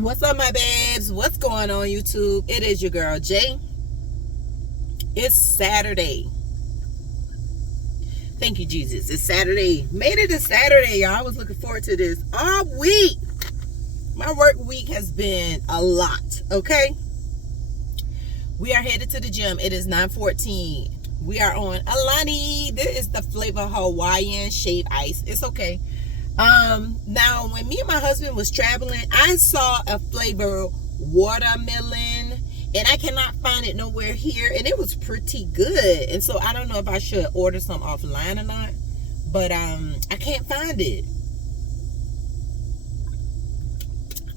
What's up, my babes? What's going on, YouTube? It is your girl Jay. It's Saturday. Thank you, Jesus. It's Saturday. Made it to Saturday, y'all. I was looking forward to this all week. My work week has been a lot, okay? We are headed to the gym. It is 9:14. We are on Alani. This is the Flavor Hawaiian Shave Ice. It's okay. Now, when me and my husband was traveling, I saw a flavor watermelon, and I cannot find it nowhere here, and it was pretty good. And so I don't know if I should order some offline or not, but I can't find it.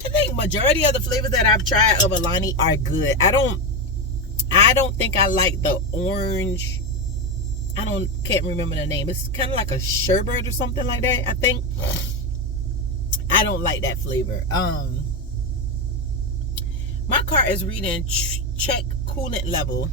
I think majority of the flavors that I've tried of Alani are good. I don't think I like the orange. Can't remember the name. It's kind of like a sherbet or something like that, I think. I don't like that flavor. My car is reading check coolant level,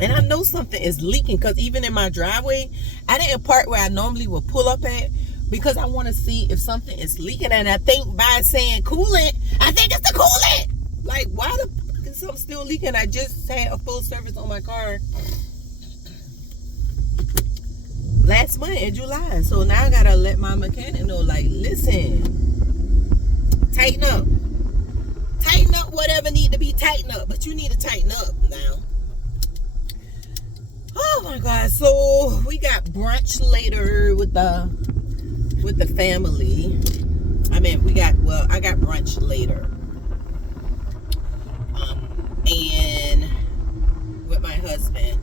and I know something is leaking, because even in my driveway, I didn't park where I normally would pull up at, because I want to see if something is leaking. And I think by saying coolant, I think it's the coolant. Like, why the fuck is something still leaking? I just had a full service on my car last month in July. So now I gotta let my mechanic know, like, listen, tighten up whatever need to be tightened up, but you need to tighten up now. Oh my God. So we got brunch later with the family. I got brunch later. And with my husband.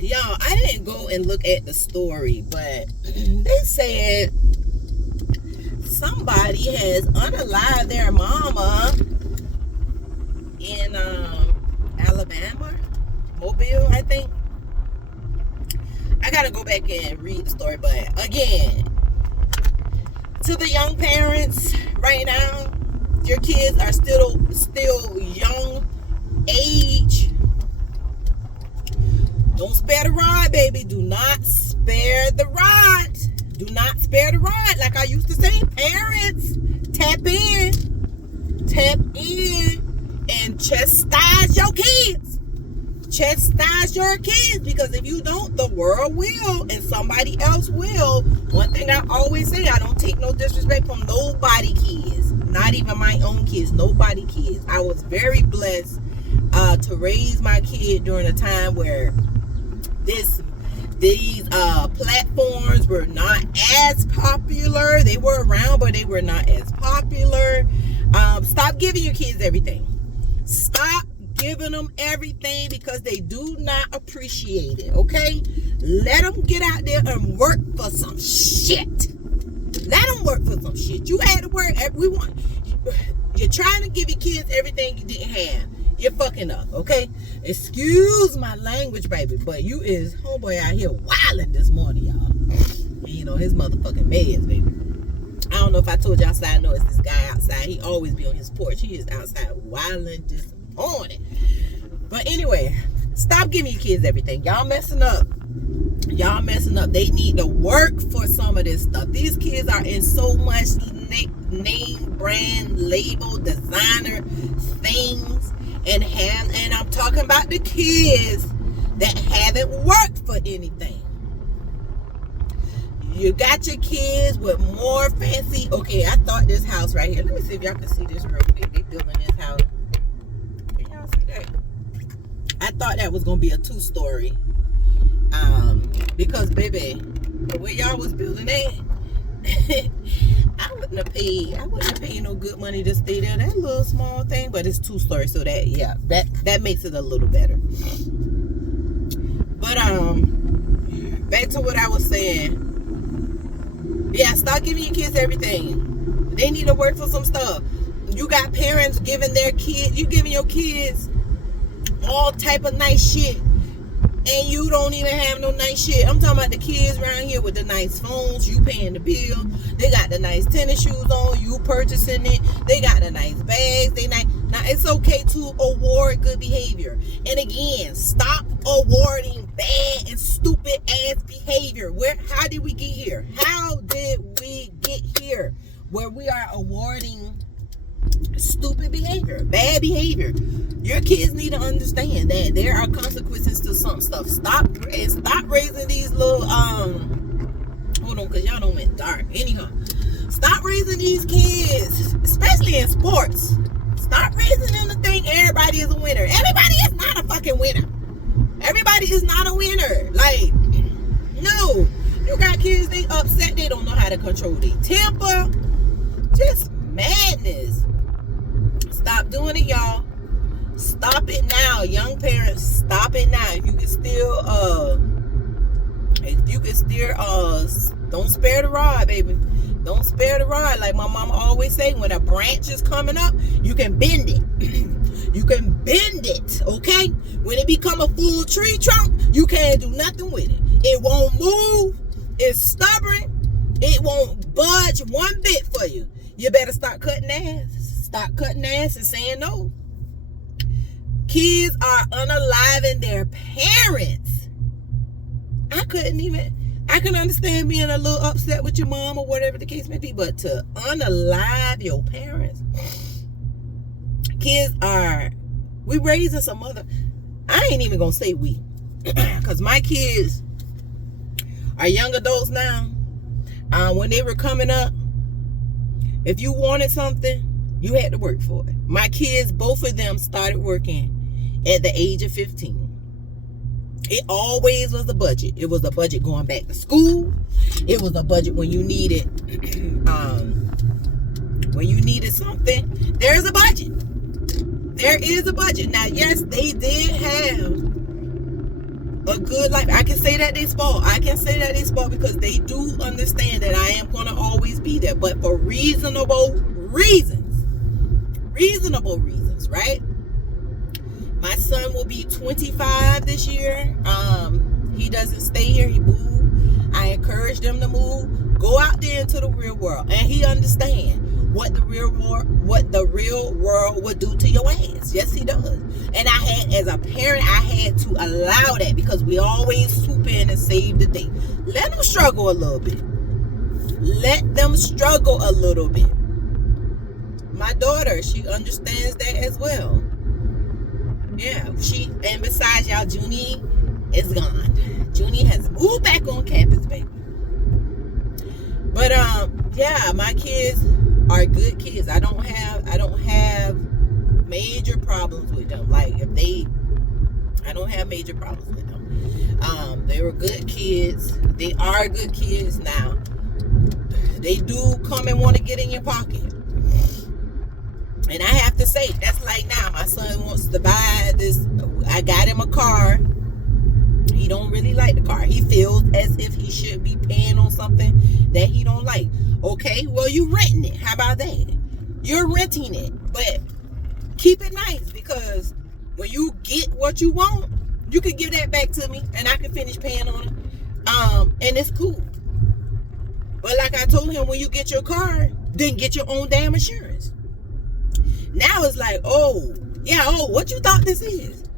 Y'all, I didn't go and look at the story, but they said somebody has unalived their mama in Alabama, Mobile, I think. I gotta go back and read the story, but again, to the young parents right now, your kids are still young age. Don't spare the rod, baby. Do not spare the rod. Do not spare the rod. Like I used to say, parents, tap in and chastise your kids. Chastise your kids, because if you don't, the world will, and somebody else will. One thing I always say, I don't take no disrespect from nobody kids, not even my own kids, nobody kids. I was very blessed to raise my kid during a time where these platforms were not as popular. They were around, but they were not as popular. Stop giving your kids everything. Stop giving them everything, because they do not appreciate it, okay? Let them get out there and work for some shit. Let them work for some shit. You had to work. You're trying to give your kids everything you didn't have. You're fucking up, okay? Excuse my language, baby, but you is homeboy out here wilding this morning, y'all. And you know, his motherfucking meds, baby. I don't know if I told y'all outside. I know it's this guy outside. He always be on his porch. He is outside wilding this morning. But anyway, stop giving your kids everything. Y'all messing up. Y'all messing up. They need to work for some of this stuff. These kids are in so much name, brand, label, designer things. And I'm talking about the kids that haven't worked for anything. You got your kids with more fancy. Okay, I thought this house right here. Let me see if y'all can see this real quick. They building this house. Can y'all see that? I thought that was gonna be a 2-story. Because baby, the way y'all was building it, I wouldn't have paid no good money to stay there. That little small thing, but it's 2-story, so that makes it a little better. But back to what I was saying. Yeah, stop giving your kids everything. They need to work for some stuff. You got parents giving their kids, you giving your kids all type of nice shit, and you don't even have no nice shit. I'm talking about the kids around here with the nice phones, you paying the bill. They got the nice tennis shoes on, you purchasing it. They got the nice bags. Now it's okay to award good behavior. And again, stop awarding bad and stupid ass behavior. How did we get here? How where we are awarding stupid behavior, bad behavior. Your kids need to understand that there are consequences to some stuff. Stop raising these little hold on, because y'all don't went dark. Anyhow, stop raising these kids, especially in sports. Stop raising them to think everybody is a winner. Everybody is not a fucking winner. Everybody is not a winner. Like, no. You got kids, they upset, they don't know how to control their temper. Just madness. Stop doing it, y'all. Stop it now. Young parents, stop it now. If you can still don't spare the rod, baby. Don't spare the rod. Like my mama always say, when a branch is coming up, you can bend it. You can bend it, okay? When it become a full tree trunk, you can't do nothing with it. It won't move. It's stubborn. It won't budge one bit for you. You better start cutting ass. Stop cutting ass and saying no. Kids are unaliving their parents. I can understand being a little upset with your mom or whatever the case may be, but to unalive your parents. We raising some other, I ain't even gonna say we, because my kids are young adults now. When they were coming up, if you wanted something, you had to work for it. My kids, both of them started working at the age of 15. It always was a budget. It was a budget going back to school. It was a budget when you needed something. There's a budget. There is a budget. Now, yes, they did have a good life. I can say that they spoiled. Because they do understand that I am going to always be there, but for reasonable reasons, right? My son will be 25 this year. He doesn't stay here. He moved. I encourage them to move. Go out there into the real world, and he understands what the real world would do to your ass. Yes, he does. And as a parent, I had to allow that, because we always swoop in and save the day. Let them struggle a little bit. My daughter, she understands that as well. Yeah, and besides, y'all, Junie is gone. Junie has moved back on campus, baby. But yeah, my kids are good kids. I don't have major problems with them. Like, I don't have major problems with them. They were good kids. They are good kids now. They do come and want to get in your pocket. And I have to say, that's like now, my son wants to buy this. I got him a car. He don't really like the car. He feels as if he should be paying on something that he don't like. Okay, well, you renting it. How about that? You're renting it, but keep it nice, because when you get what you want, you can give that back to me and I can finish paying on it. And it's cool. But like I told him, when you get your car, then get your own damn insurance. Now it's like, what you thought this is?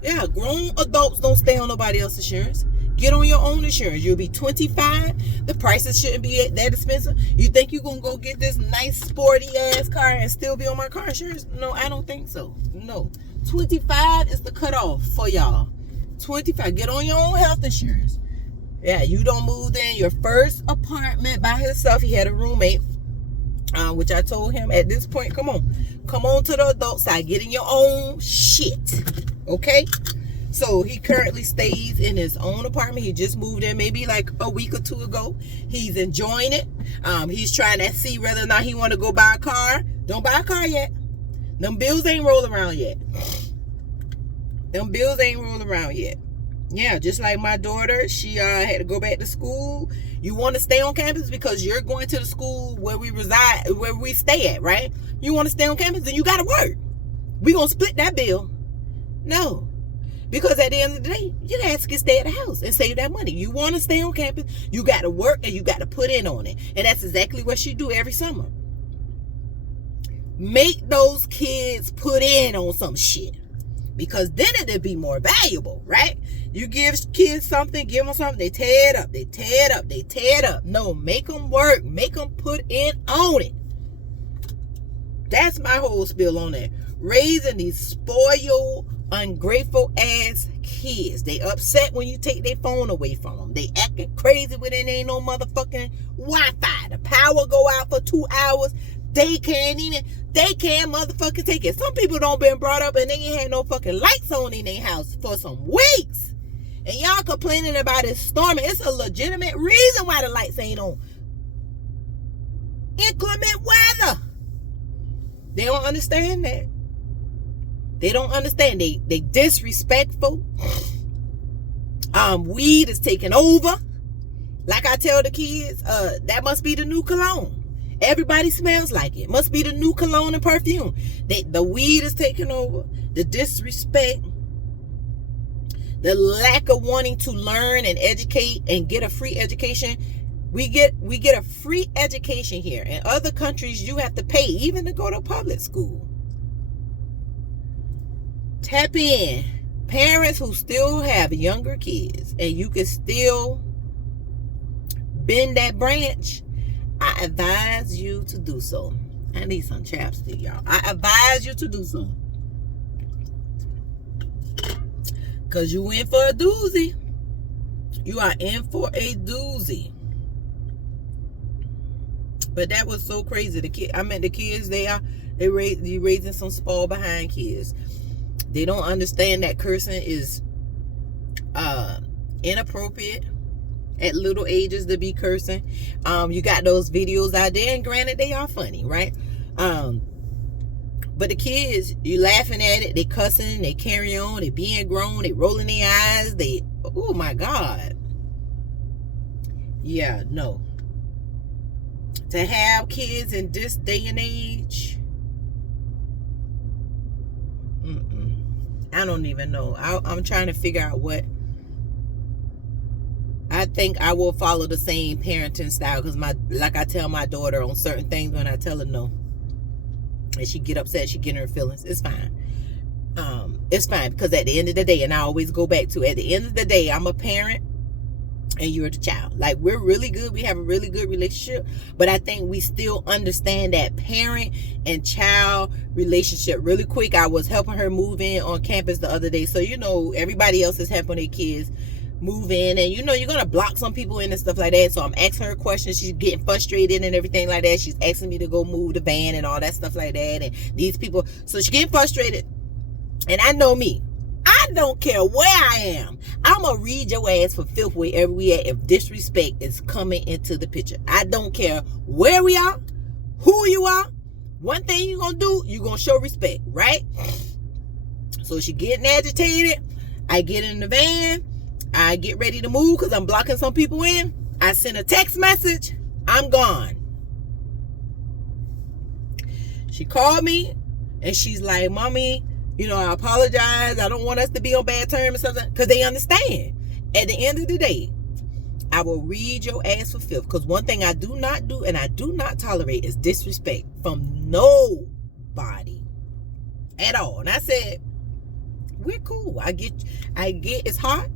Yeah, grown adults don't stay on nobody else's insurance. Get on your own insurance. You'll be 25. The prices shouldn't be that expensive. You think you're going to go get this nice sporty ass car and still be on my car insurance? No, I don't think so. No. 25 is the cutoff for y'all. 25. Get on your own health insurance. Yeah, you don't move in your first apartment by himself. He had a roommate. Which I told him at this point, come on to the adult side, get in your own shit, okay? So he currently stays in his own apartment. He just moved in maybe like a week or two ago. He's enjoying it. He's trying to see whether or not he want to go buy a car. Don't buy a car yet. Them bills ain't rolling around yet. Yeah, just like my daughter, she had to go back to school. You want to stay on campus because you're going to the school where we reside, where we stay at, right? You want to stay on campus, then you got to work. We gonna split that bill? No, because at the end of the day, you guys can stay at the house and save that money. You want to stay on campus, you got to work and you got to put in on it, and that's exactly what she do every summer. Make those kids put in on some shit, because then it'll be more valuable, right? You give kids something, give them something, they tear it up. No, make them work. Make them put in on it. That's my whole spiel on that. Raising these spoiled, ungrateful ass kids. They upset when you take their phone away from them. They acting crazy when there ain't no motherfucking Wi-Fi. The power go out for 2 hours. They can't motherfucking take it. Some people don't been brought up and they ain't had no fucking lights on in their house for some weeks. And y'all complaining about it storming. It's a legitimate reason why the lights ain't on. Inclement weather. They don't understand that. They don't understand. They disrespectful. Weed is taking over. Like I tell the kids, that must be the new cologne. Everybody smells like it. Must be the new cologne and perfume. The weed is taking over. The disrespect. The lack of wanting to learn and educate and get a free education. We get a free education here. In other countries, you have to pay even to go to public school. Tap in. Parents who still have younger kids and you can still bend that branch, I advise you to do so. I need some chapstick, y'all. I advise you to do so. Because you in for a doozy. You are in for a doozy. But that was so crazy. The kids, they raising some spoiled behind kids. They don't understand that cursing is inappropriate at little ages to be cursing. You got those videos out there, and granted, they are funny, right? But the kids, you laughing at it, they cussing, they carry on, they being grown, they rolling their eyes, oh my God. Yeah, no. To have kids in this day and age, I don't even know. I'm trying to figure out what. I think I will follow the same parenting style because like I tell my daughter on certain things when I tell her no, and she get upset, she get in her feelings. It's fine. It's fine because at the end of the day, and I always go back to at the end of the day, I'm a parent and you're the child. Like, we're really good. We have a really good relationship, but I think we still understand that parent and child relationship really quick. I was helping her move in on campus the other day, so everybody else is helping their kids move in, and you're gonna block some people in and stuff like that. So I'm asking her questions. She's getting frustrated and everything like that. She's asking me to go move the van and all that stuff like that, and these people, so she getting frustrated. And I know me, I don't care where I am, I'm gonna read your ass for filth wherever we at if disrespect is coming into the picture. I don't care where we are, who you are. One thing you're gonna do, you're gonna show respect, right? So she getting agitated. I get in the van, I get ready to move because I'm blocking some people in. I send a text message, I'm gone. She called me and she's like, Mommy, I apologize. I don't want us to be on bad terms or something. Because they understand. At the end of the day, I will read your ass for filth. Because one thing I do not do and I do not tolerate is disrespect from nobody at all. And I said, we're cool. I get it's hot.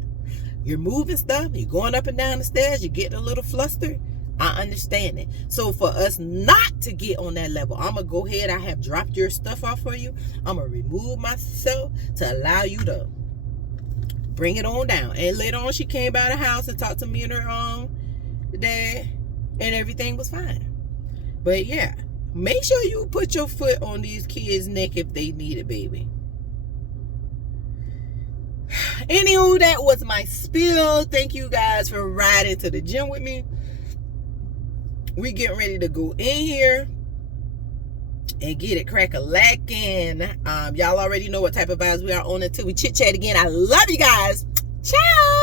You're moving stuff. You're going up and down the stairs. You're getting a little flustered. I understand it. So for us not to get on that level, I'm going to go ahead. I have dropped your stuff off for you. I'm going to remove myself to allow you to bring it on down. And later on, she came by the house and talked to me and her dad, and everything was fine. But yeah, make sure you put your foot on these kids' neck if they need it, baby. Anywho, that was my spiel. Thank you guys for riding to the gym with me. We getting ready to go in here and get it crack-a-lacking. Y'all already know what type of vibes we are on until we chit-chat again. I love you guys. Ciao.